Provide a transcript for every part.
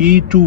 E2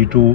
E2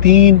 3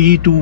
E2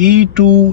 E2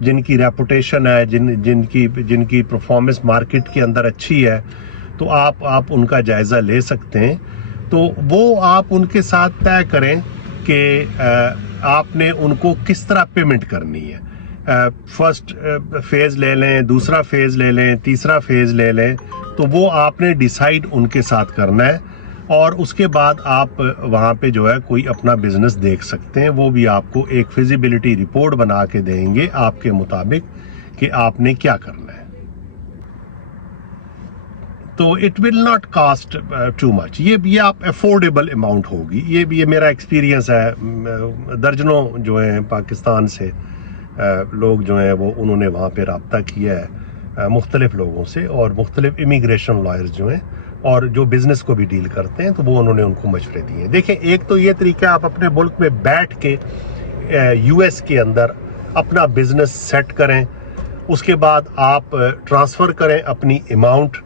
جن کی reputation ہے, جن کی پرفارمنس مارکیٹ کے اندر اچھی ہے, تو آپ ان کا جائزہ لے سکتے ہیں. تو وہ آپ ان کے ساتھ طے کریں کہ آپ نے ان کو کس طرح پیمنٹ کرنی ہے. فرسٹ فیز لے لیں, دوسرا فیز لے لیں, تیسرا فیز لے لیں, تو وہ آپ نے ڈیسائیڈ ان کے ساتھ کرنا ہے. اور اس کے بعد آپ وہاں پہ جو ہے کوئی اپنا بزنس دیکھ سکتے ہیں. وہ بھی آپ کو ایک فیزیبلٹی رپورٹ بنا کے دیں گے آپ کے مطابق کہ آپ نے کیا کرنا ہے. تو it will not cost too much. یہ آپ افورڈیبل اماؤنٹ ہوگی. یہ میرا ایکسپیرینس ہے. درجنوں جو ہیں پاکستان سے لوگ جو ہیں وہ انہوں نے وہاں پہ رابطہ کیا ہے مختلف لوگوں سے, اور مختلف امیگریشن لائرز جو ہیں اور جو بزنس کو بھی ڈیل کرتے ہیں, تو وہ انہوں نے ان کو مشورے دیے ہیں. دیکھیں, ایک تو یہ طریقہ, آپ اپنے ملک میں بیٹھ کے یو ایس کے اندر اپنا بزنس سیٹ کریں, اس کے بعد آپ ٹرانسفر کریں اپنی اماؤنٹ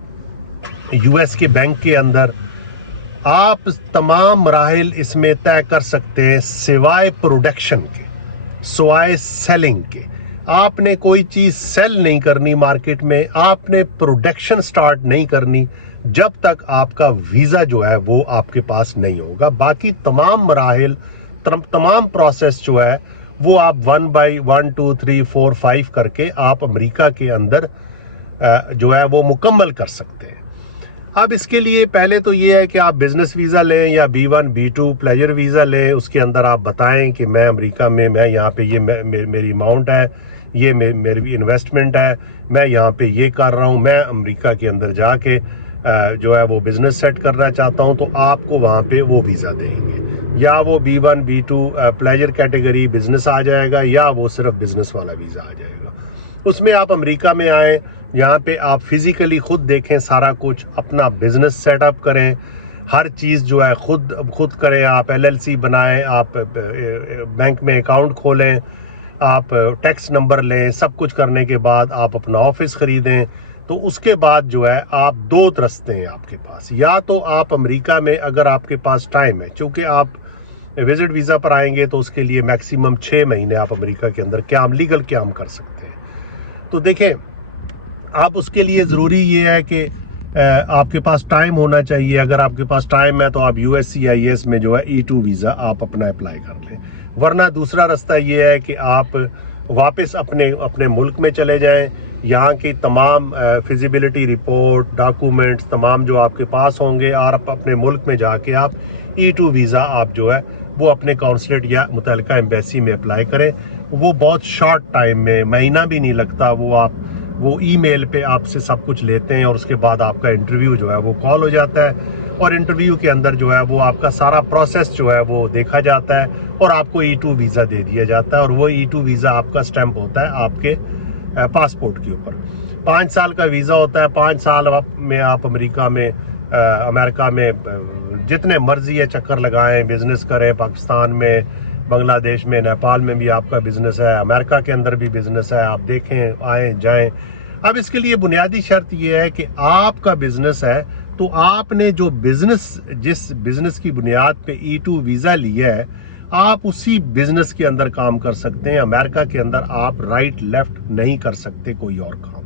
یو ایس کے بینک کے اندر. آپ تمام مراحل اس میں طے کر سکتے ہیں سوائے پروڈکشن کے, سوائے سیلنگ کے. آپ نے کوئی چیز سیل نہیں کرنی مارکیٹ میں, آپ نے پروڈکشن سٹارٹ نہیں کرنی جب تک آپ کا ویزا جو ہے وہ آپ کے پاس نہیں ہوگا. باقی تمام مراحل, تمام پروسیس جو ہے وہ آپ 1 by 1 2 3 4 5 کر کے آپ امریکہ کے اندر جو ہے وہ مکمل کر سکتے ہیں. اب اس کے لیے پہلے تو یہ ہے کہ آپ بزنس ویزا لیں یا B1 B2 پلیجر ویزا لیں. اس کے اندر آپ بتائیں کہ میں امریکہ میں یہاں پہ یہ میری اماؤنٹ ہے, یہ میری انویسٹمنٹ ہے, میں یہاں پہ یہ کر رہا ہوں, میں امریکہ کے اندر جا کے جو ہے وہ بزنس سیٹ کرنا چاہتا ہوں. تو آپ کو وہاں پہ وہ ویزا دیں گے, یا وہ B1 B2 pleasure category business آ جائے گا, یا وہ صرف بزنس والا ویزا آ جائے گا. اس میں آپ امریکہ میں آئیں, یہاں پہ آپ فزیکلی خود دیکھیں سارا کچھ, اپنا بزنس سیٹ اپ کریں, ہر چیز جو ہے خود کریں. آپ LLC بنائیں, آپ بینک میں اکاؤنٹ کھولیں, آپ ٹیکس نمبر لیں. سب کچھ کرنے کے بعد آپ اپنا آفس خریدیں. تو اس کے بعد جو ہے آپ دو رستے ہیں آپ کے پاس. یا تو آپ امریکہ میں, اگر آپ کے پاس ٹائم ہے, چونکہ آپ وزٹ ویزا پر آئیں گے تو اس کے لیے میکسیمم 6 مہینے آپ امریکہ کے اندر لیگل قیام کر سکتے ہیں. تو دیکھیں, آپ اس کے لیے ضروری یہ ہے کہ آپ کے پاس ٹائم ہونا چاہیے. اگر آپ کے پاس ٹائم ہے تو آپ USCIS میں جو ہے E2 ویزا آپ اپنا اپلائی کر لیں. ورنہ دوسرا راستہ یہ ہے کہ آپ واپس اپنے ملک میں چلے جائیں. یہاں کی تمام فیزیبلٹی رپورٹ, ڈاکومنٹس تمام جو آپ کے پاس ہوں گے, اور آپ اپنے ملک میں جا کے آپ E2 ویزا آپ جو ہے وہ اپنے کونسلیٹ یا متعلقہ ایمبیسی میں اپلائی کریں. وہ بہت شارٹ ٹائم میں, مہینہ بھی نہیں لگتا. وہ ای میل پہ آپ سے سب کچھ لیتے ہیں, اور اس کے بعد آپ کا انٹرویو جو ہے وہ کال ہو جاتا ہے, اور انٹرویو کے اندر جو ہے وہ آپ کا سارا پروسیس جو ہے وہ دیکھا جاتا ہے, اور آپ کو E2 ویزا دے دیا جاتا ہے. اور وہ E2 ویزا آپ کا سٹیمپ ہوتا ہے آپ کے پاسپورٹ کے اوپر. 5 سال کا ویزا ہوتا ہے. 5 سال میں آپ امریکہ میں جتنے مرضی ہے چکر لگائیں, بزنس کریں. پاکستان میں, بنگلہ دیش میں, نیپال میں بھی آپ کا بزنس ہے, امریکہ کے اندر بھی بزنس ہے. آپ دیکھیں, آئیں جائیں. اب اس کے لیے بنیادی شرط یہ ہے کہ آپ کا بزنس ہے, تو آپ نے جس بزنس کی بنیاد پہ E2 ویزا لیا ہے, آپ اسی بزنس کے اندر کام کر سکتے ہیں. امریکہ کے اندر آپ رائٹ لیفٹ نہیں کر سکتے کوئی اور کام.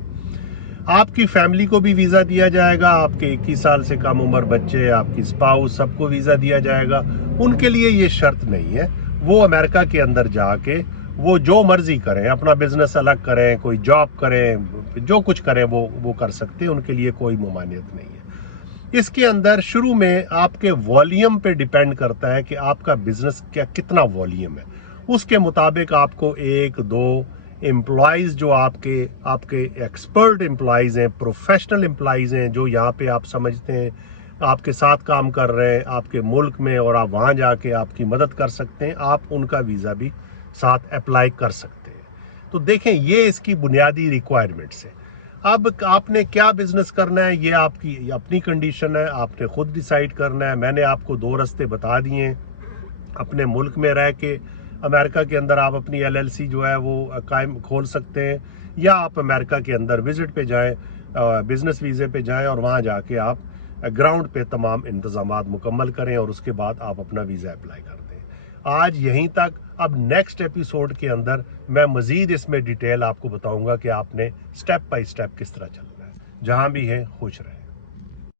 آپ کی فیملی کو بھی ویزا دیا جائے گا. آپ کے 21 سال سے کم عمر بچے, آپ کی اسپاؤس, سب کو ویزا دیا جائے گا. ان کے لیے یہ شرط نہیں ہے. وہ امریکہ کے اندر جا کے وہ جو مرضی کریں, اپنا بزنس الگ کریں, کوئی جاب کریں, جو کچھ کریں وہ کر سکتے ہیں. ان کے لیے کوئی ممانعت نہیں ہے. اس کے اندر شروع میں آپ کے والیوم پہ ڈیپینڈ کرتا ہے کہ آپ کا بزنس کتنا والیوم ہے. اس کے مطابق آپ کو 1-2 امپلائیز جو آپ کے ایکسپرٹ امپلائیز ہیں, پروفیشنل امپلائیز ہیں, جو یہاں پہ آپ سمجھتے ہیں آپ کے ساتھ کام کر رہے ہیں آپ کے ملک میں, اور آپ وہاں جا کے آپ کی مدد کر سکتے ہیں, آپ ان کا ویزا بھی ساتھ اپلائی کر سکتے ہیں. تو دیکھیں, یہ اس کی بنیادی ریکوائرمنٹس ہے. اب آپ نے کیا بزنس کرنا ہے, یہ آپ کی اپنی کنڈیشن ہے, آپ نے خود ڈیسائیڈ کرنا ہے. میں نے آپ کو 2 راستے بتا دیے ہیں. اپنے ملک میں رہ کے امریکہ کے اندر آپ اپنی LLC جو ہے وہ کھول سکتے ہیں, یا آپ امریکہ کے اندر وزٹ پہ جائیں, بزنس ویزے پہ جائیں, اور وہاں جا کے آپ گراؤنڈ پہ تمام انتظامات مکمل کریں, اور اس کے بعد آپ اپنا ویزا اپلائی کر دیں. آج یہیں تک. اب نیکسٹ ایپیسوڈ کے اندر میں مزید اس میں ڈیٹیل آپ کو بتاؤں گا کہ آپ نے سٹیپ بائی سٹیپ کس طرح چلنا ہے. جہاں بھی ہیں خوش رہیں.